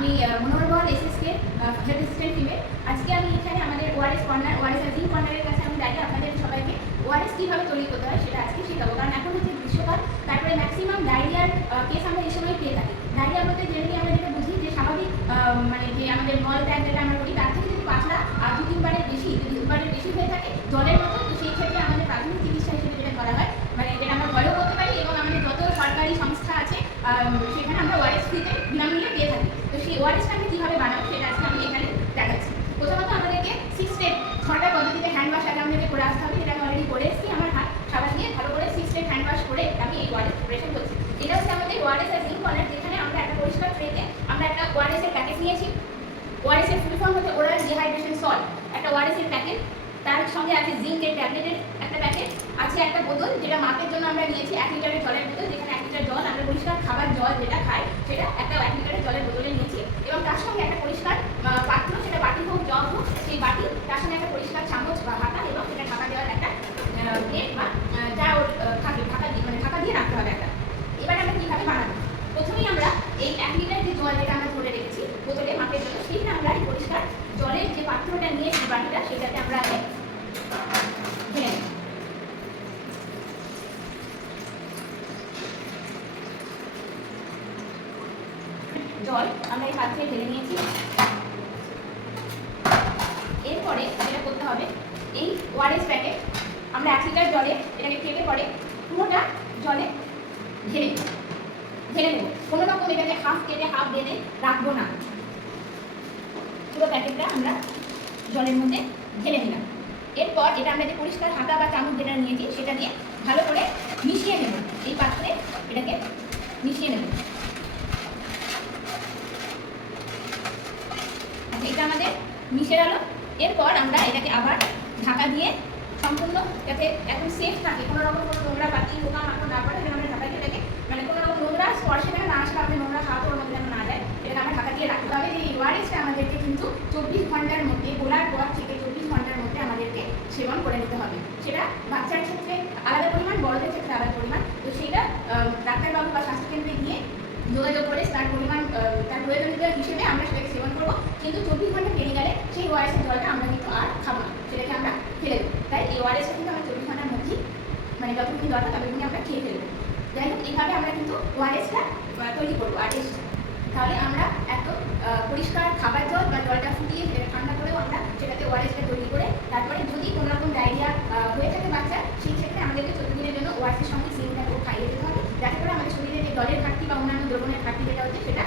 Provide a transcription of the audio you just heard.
আমি মনোহরবল SSK health assistant টিমে। আজকে আমি এখানে আমাদের ওআরএস কর্নার, ওআরএস জিম কর্নারের কাছে আমি দাঁড়িয়ে আপনাদের সবাইকে ওআরএস কীভাবে তৈরি করতে হয় সেটা আজকে শেখাবো। কারণ এখন হচ্ছে গ্রীষ্মকাল, তারপরে ম্যাক্সিমাম ডায়রিয়ার কেস আমরা এই সময় পেয়ে থাকি। ডায়রিয়া বলতে জেনারেলি আমরা যেটা বুঝি যে স্বাভাবিক মানে যে আমাদের মল ত্যাগ যেটা আমরা করি তার থেকে যদি পাতলা আর 2-3 বারের বেশি, যদি 2 বারের বেশি হয়ে থাকে জলের মতো, তো সেই ক্ষেত্রে আমাদের প্রাথমিক চিকিৎসা হিসেবে যেটা করা হয়, মানে যেটা আমরা ঘরেও করতে পারি এবং আমাদের যত সরকারি সংস্থা আছে সেখানে আমরা ওআরএস ফ্রিতে বিনামূল্যে পেয়ে থাকি। তো সেই ওআরএসটা আমি কীভাবে বানাবো সেটা আজকে আমি এখানে দেখাচ্ছি। প্রথমত আমাদেরকে 6 স্টেপ 6টা পদ্ধতিতে হ্যান্ড ওয়াশ আগে আমাদেরকে করে আসতে হবে, যেটা আমি অলরেডি করে এসেছি। আমার হাত সাবান দিয়ে ভালো করে 6 স্টেপ হ্যান্ড ওয়াশ করে আমি এই ওআরএস প্রিপারেশন করছি। এটা হচ্ছে আমাদের ওআরএস আর জিঙ্ক কর্নার, যেখানে আমরা একটা পরিষ্কার ট্রেতে আমরা একটা ওআরএস এর প্যাকেট নিয়েছি। ওআরএস এর ফুল ফর্ম হচ্ছে ওরাল ডিহাইড্রেশন সল্ট। একটা ওআরএস এর প্যাকেট, তার সঙ্গে আছে জিঙ্কের ট্যাবলেটের একটা প্যাকেট, আছে একটা বোতল যেটা মাপের জন্য আমরা নিয়েছি 1 লিটারের জলের বোতল, যেখানে 1 লিটার জল আমরা পরিষ্কার খাবার জল যেটা খাই সেটা একটা 1 লিটারের জলের বোতলে নিয়েছি। এবং তার সঙ্গে একটা পরিষ্কার পাত্র, সেটা বাটি হোক জগ হোক, সেই বাটি, তার সঙ্গে একটা পরিষ্কার চামচ বা হাতা এবং সেটা ঢাকা দেওয়ার একটা প্লেট বা যা ওর থাকে ঢাকা দিয়ে রাখতে হবে একটা। এবার আমরা কীভাবে বানাবো, প্রথমেই আমরা এই 1 লিটার যে জল যেটা আমরা ধরে রেখেছি বোতলে মাপের জন্য, সেইটা আমরা এই পরিষ্কার জলের যে পাত্রটা নিয়েছি বাটিটা, সেটাতে আমরা আগে ঢেলে নেব। জল আমরা এই পাত্রে ঢেলে নিয়েছি। এরপরে যেটা করতে হবে, এই ওআরএস প্যাকেট আমরা 1 লিটার জলে এটাকে কেটে পরে পুরোটা জলে ঢেলে নেব। কোনো রকম এটাকে হাফ কেটে হাফ ঢেলে রাখবো না, পুরো প্যাকেটটা আমরা জলের মধ্যে ঢেলে নিলাম। এরপর এটা আমরা যে পরিষ্কার হাতা বা চামচ যেটা নিয়েছি সেটা দিয়ে ভালো করে মিশিয়ে নেব। এই পাত্রে এটাকে মিশিয়ে নেব। এটা আমাদের মিশে গেল। এরপর আমরা এটাকে আবার ঢাকা দিয়ে সম্পূর্ণ যাতে একদম সেফ থাকে, কোনো রকম কোনো নোংরা পাতি পোকা মাকড় না পড়ে, যেন আমরা ঢাকা দিয়ে এটাকে মানে কোনো রকম নোংরা স্পর্শে যেন না আসলে আমাদের নোংরা খাওয়া ওর মধ্যে যেন না যায়, এটাকে আমরা ঢাকা দিয়ে রাখতে হবে। যে এই ওআরএসটা আমাদেরকে কিন্তু 24 ঘন্টার মধ্যে, গোলার পর থেকে 24 ঘন্টার মধ্যে আমাদেরকে সেবন করে নিতে হবে। সেটা বাচ্চার ক্ষেত্রে আলাদা পরিমাণ, বড়দের ক্ষেত্রে আলাদা পরিমাণ। তো সেটা ডাক্তারবাবু বা স্বাস্থ্যকেন্দ্রে গিয়ে যোগাযোগ করে তার পরিমাণ, তার প্রয়োজনীয়তা হিসেবে আমরা সেটাকে সেবন করবো। কিন্তু 24 ঘন্টা পেরিয়ে গেলে সেই ওআরএসের জলটা আমরা কিন্তু আর খাবো না, সেটাকে আমরা ফেলে দেবো। তাই এই ওআরএসটা কিন্তু আমরা 24 ঘন্টার মধ্যেই, মানে যতক্ষণ দরকার ততক্ষণই আমরা খেয়ে ফেলবো। যাই হোক, এইভাবে আমরা কিন্তু ওআরএসটা তৈরি করবো। তাহলে আমরা এত পরিষ্কার খাবার জল বা জলটা ফুটিয়ে ঠান্ডা করেও আমরা সেটাতে ওআরএসটা তৈরি করে, তারপরে যদি কোনো রকম ডায়রিয়া হয়ে থাকে বাচ্চার, সেই ক্ষেত্রে আমাদেরকে 14 দিনের জন্য ওআরএসের সঙ্গে জিঙ্কটাকেও খাইয়ে দিতে হবে, যাতে করে আমাদের শরীরে যে জলের ঘাটতি বা অন্যান্য দ্রবণের ঘাটতি যেটা হচ্ছে সেটা